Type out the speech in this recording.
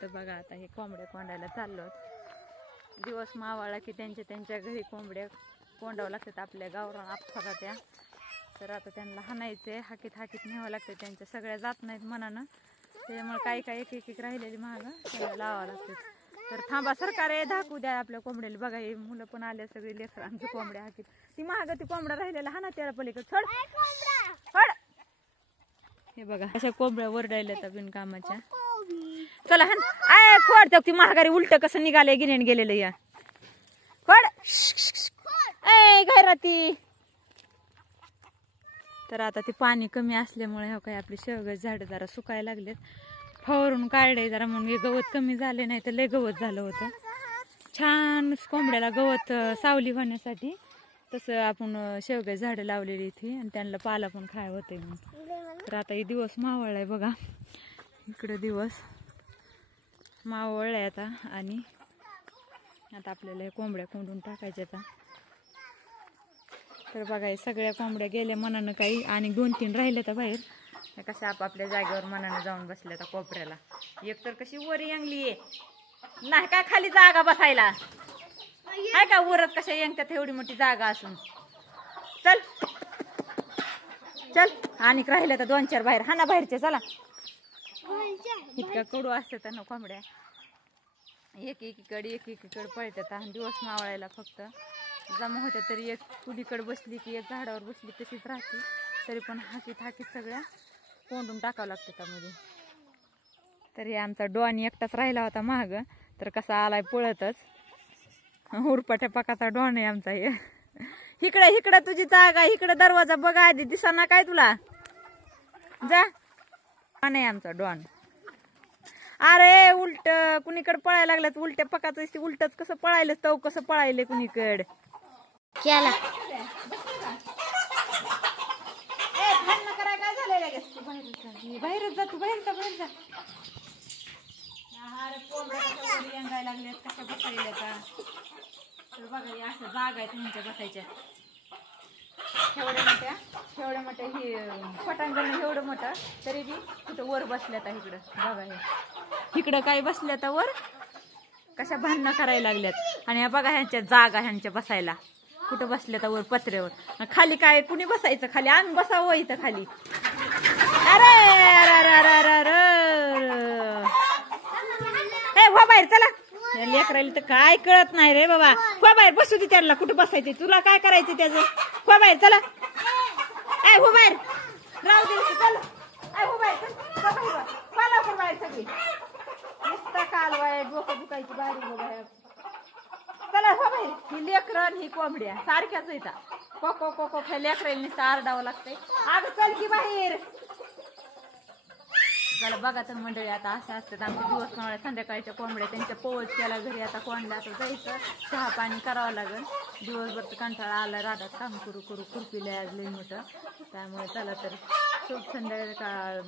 तर बघा आता हे कोंबड्या कोंडायला चाललो. दिवस मावाळा की त्यांच्या त्यांच्या घरी कोंबड्या कोंडावं लागतात आपल्या गावरान आपसाला त्या. तर आता त्यांना हाणायचे, हाकीत हाकीत न्यावं लागतं. त्यांच्या सगळ्या जात नाहीत मनानं, त्याच्यामुळे काही काही एक एक राहिलेली महाग त्याला लावावं लागते. तर थांबा सरकार आहे धाकू द्या आपल्या कोंबड्याला. बघा हे मुलं पण आले सगळे लेकर आमची कोंबड्या हाकीत. ती महाग ती कोंबड्या राहिलेला हाना त्याला पलीकडे चढ चढ. हे बघा अशा कोंबड्या वरडायला तर बिनकामाच्या. चला हान आय खोड ती महागारी उलट कसं निघाले गिन्यान गेलेलं या खोड ए घराती. तर आता ते पाणी कमी असल्यामुळे हो काय आपली शेवगाची झाडं जरा सुकायला लागलेत. फवारून काढले जरा म्हणून हे गवत कमी झाले, नाही तर लय गवत झालं होतं. छान कोंबड्याला गवत सावली होण्यासाठी तसं आपण शेवगाची झाडं लावलेली इथे आणि त्यांना पाला पण खाय होते म्हणून. तर आता हे दिवस मावळलाय बघा, इकडे दिवस मावळलाय आता. आणि आता आपल्याला हे कोंबड्या कोंडून टाकायच्या आता. तर बघा सगळ्या कोंबड्या गेल्या मनानं काही, आणि 2-3 राहिले तर बाहेर. कशा आपापल्या जागेवर मनानं जाऊन बसल्या तर कोपऱ्याला. एक तर कशी वर यंगली आहे नाही काय खाली जागा बसायला आहे का, वरच कशा यंगतात एवढी मोठी जागा असून. चल चल आणि राहिल्या तर 2-4 बाहेर हाना बाहेरचे. चला इतक्या कडू असतात ना कोंबड्या, एक एकीकडे पळतात. आणि दिवस मावळायला फक्त जमा होत्या तरी एक कुलीकडे बसली की एक झाडावर बसली तशीच राहते. तरी पण हाकीत हाकीत सगळ्या कोंडून टाकावं लागतं त्यामध्ये. तर हे आमचा डॉन एकटाच राहिला होता महाग, तर कसा आलाय पळतच. उरपाट्या पाकाचा डॉन आहे आमचा हे. इकडे इकडे तुझी जागा, इकडे दरवाजा बघा आधी दिसाना काय तुला. जा नाही आमचा डॉन. अरे उलट कुणीकडे पळायला लागल्यात, उलट्या पकाच उलटच कसं पळायलं तव कसं पळायले कुणीकडे केला. बाहेरच जा तू, बाहेर जा बाहेर जा. अरे कोंबड्या यंगायला लागल्यात कशा बसायला का. तर बघा असं जागा आहे तुमच्या बसायच्या. एवढ्या मोठ्या ही पटांगण एवढं मोठं तरी बी कुठं वर बसल्यात इकडं. बघा हे इकडं काय बसल्यात वर कशा भांडणं करायला लागल्यात. आणि बघा ह्यांच्या जागा ह्यांच्या बसायला कुठं बसल्यात वर पत्र्यावर. खाली काय कुणी बसायचं खाली, आम्ही बसावं इथं खाली. अरे हो बाहेर चला. लेकरायला तर काय कळत नाही रे बाबा. हो बाहेर बसू दे त्याला, कुठं बसायचे तुला काय करायचं त्याचं. हो बाहेर चला. ए हो बाहेर राहू दे चल. ए हो बाहेर चल पाला बाहेर सगळी नुसता कालवाय डोकं दुखायची बाहेर बाहेर. चला हो बाहेर. ही लेकरं ही कोंबड्या सारख्याच येतात. कोको कोको लेकरायला नुसतं आरडावं लागतंय. अगं चल की बाहेर. चला बघा तर मंडळी आता असं असतात आमचे दिवस मावळ्या. संध्याकाळच्या कोंबड्या त्यांच्या पोवच केला घरी. आता कोंडला आता जायचं, चहा पाणी करावं लागेल. दिवसभर तर कंटाळा आला राहतात काम करू करू, खुरपीला आज लई मोठं. त्यामुळे चला तर शुभ संध्याकाळ.